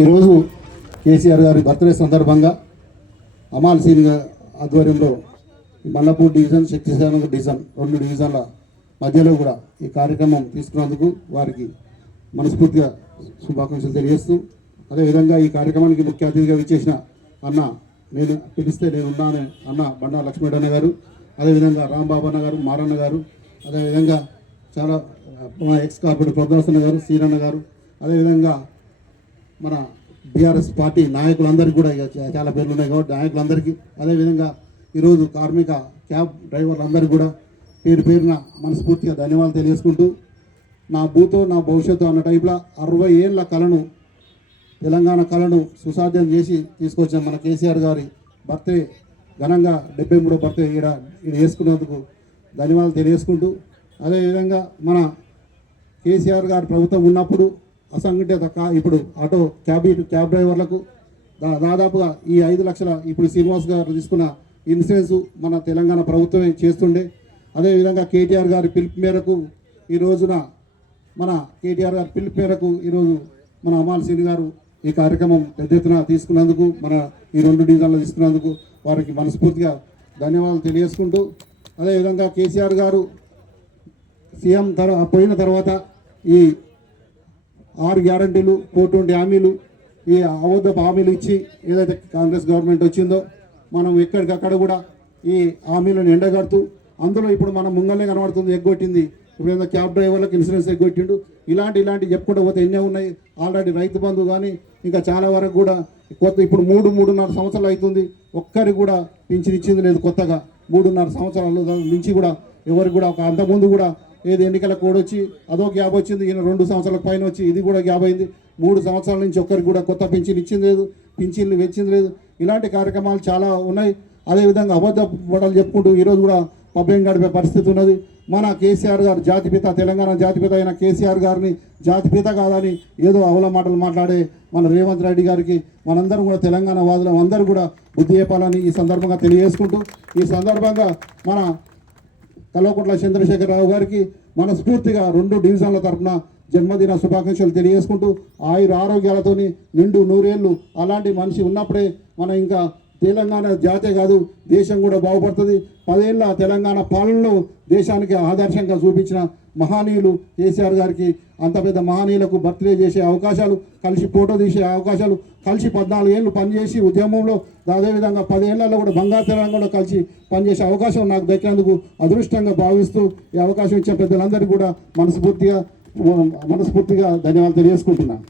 ఈరోజు కేసీఆర్ గారి బర్త్డే సందర్భంగా అమాల్ సింగ్ ఆధ్వర్యంలో మల్లపూర్ డివిజన్, శక్తిసాగర్ డివిజన్, 2 డివిజన్ల మధ్యలో కూడా ఈ కార్యక్రమం తీసుకున్నందుకు వారికి మనస్ఫూర్తిగా శుభాకాంక్షలు తెలియజేస్తూ, అదేవిధంగా ఈ కార్యక్రమానికి ముఖ్య అతిథిగా విచ్చేసిన అన్న, నేను పిలిస్తే నేను ఉన్నాను అన్న బండా లక్ష్మీడన్న గారు, అదేవిధంగా రాంబాబు అన్న గారు, మారన్న గారు, అదేవిధంగా చాలా ఎక్స్ కార్పొరేటర్ ప్రదర్శన గారు, సీరన్న గారు, అదేవిధంగా మన బీఆర్ఎస్ పార్టీ నాయకులందరికీ కూడా చాలా పేర్లు ఉన్నాయి కాబట్టి నాయకులందరికీ, అదేవిధంగా ఈరోజు కార్మిక క్యాబ్ డ్రైవర్లందరికీ కూడా పేరు పేరున మనస్ఫూర్తిగా ధన్యవాదాలు తెలియజేసుకుంటూ, నా భూతో నా భవిష్యత్తు అన్న టైప్లో 60 ఏళ్ళ కళను, తెలంగాణ కళను సుసాధ్యం చేసి తీసుకొచ్చిన మన కేసీఆర్ గారి బర్త్డే ఘనంగా 73వ బర్త్డే ఈడ చేసుకున్నందుకు ధన్యవాదాలు తెలియజేసుకుంటూ, అదేవిధంగా మన కేసీఆర్ గారి ప్రభుత్వం ఉన్నప్పుడు అసంఘటిత ఇప్పుడు ఆటో క్యాబ్ డ్రైవర్లకు దాదాపుగా ఈ 5 లక్షల ఇప్పుడు శ్రీనివాస్ గారు తీసుకున్న ఇన్సూరెన్స్ మన తెలంగాణ ప్రభుత్వమే చేస్తుండే. అదేవిధంగా కేటీఆర్ గారి పిలుపు మేరకు ఈ రోజున ఈరోజు మన అమాల్ సింగ్ గారు ఈ కార్యక్రమం పెద్ద ఎత్తున తీసుకున్నందుకు, మన ఈ 2 డివిజన్లు తీసుకున్నందుకు వారికి మనస్ఫూర్తిగా ధన్యవాదాలు తెలియజేసుకుంటూ, అదేవిధంగా కేసీఆర్ గారు సీఎం పోయిన తర్వాత ఈ 6 గ్యారంటీలు, 420 హామీలు, ఈ అబద్ధపు హామీలు ఇచ్చి ఏదైతే కాంగ్రెస్ గవర్నమెంట్ వచ్చిందో మనం ఎక్కడికక్కడ కూడా ఈ హామీలను ఎండగడుతూ, అందులో ఇప్పుడు మనం ముంగల్నే కనబడుతుంది ఎగ్గొట్టింది. ఇప్పుడు ఏదో క్యాబ్ డ్రైవర్లకు ఇన్సూరెన్స్ ఎగ్గొట్టిండు. ఇలాంటి చెప్పుకుంటూ పోతే ఎన్నో ఉన్నాయి. ఆల్రెడీ రైతు బంధు కానీ ఇంకా చాలా వరకు కూడా కొత్త ఇప్పుడు 3.5 సంవత్సరాలు అవుతుంది, ఒక్కరికి కూడా పింఛన్ ఇచ్చింది లేదు. కొత్తగా 3.5 సంవత్సరాల నుంచి కూడా ఎవరికి కూడా అంతకుముందు కూడా ఏది ఎన్నికల కోడ్ వచ్చి అదో గ్యాప్ వచ్చింది, ఈయన 2 సంవత్సరాల పైన వచ్చి ఇది కూడా గ్యాప్ అయింది. 3 సంవత్సరాల నుంచి ఒక్కరికి కూడా కొత్త పింఛన్ ఇచ్చింది లేదు, పింఛన్లు వెచ్చింది లేదు. ఇలాంటి కార్యక్రమాలు చాలా ఉన్నాయి. అదేవిధంగా అబద్ధ బట్టలు చెప్పుకుంటూ ఈరోజు కూడా పబ్బం గడిపే పరిస్థితి ఉన్నది. మన కేసీఆర్ గారు జాతిపిత, తెలంగాణ జాతిపిత అయిన కేసీఆర్ గారిని జాతిపిత కాదని ఏదో అవల మాటలు మాట్లాడే మన రేవంత్ రెడ్డి గారికి మనందరం కూడా తెలంగాణ వాదులం అందరూ కూడా బుద్ధి చెప్పాలని ఈ సందర్భంగా తెలియజేసుకుంటూ, ఈ సందర్భంగా మన కల్వకుంట్ల చంద్రశేఖరరావు గారికి మనస్ఫూర్తిగా 2 డివిజన్ల తరఫున జన్మదిన శుభాకాంక్షలు తెలియజేసుకుంటూ, ఆరోగ్యాలతోని నిండు 100 ఏళ్ళు అలాంటి మనిషి ఉన్నప్పుడే మన ఇంకా తెలంగాణ జాతే కాదు దేశం కూడా బాగుపడుతుంది. 10 ఏళ్ళ తెలంగాణ పాలనలో దేశానికి ఆదర్శంగా చూపించిన మహనీయులు కేసీఆర్ గారికి, అంత పెద్ద మహనీయులకు బర్త్డే చేసే అవకాశాలు, కలిసి ఫోటో తీసే అవకాశాలు, కలిసి 14 ఏళ్ళు పనిచేసి ఉద్యమంలో, అదేవిధంగా 10 ఏళ్లలో కూడా బంగారు తెలంగాణలో కలిసి పనిచేసే అవకాశం నాకు దక్కినందుకు అదృష్టంగా భావిస్తూ ఈ అవకాశం ఇచ్చిన పెద్దలందరికీ కూడా మనస్ఫూర్తిగా ధన్యవాదాలు తెలియజేసుకుంటున్నాను.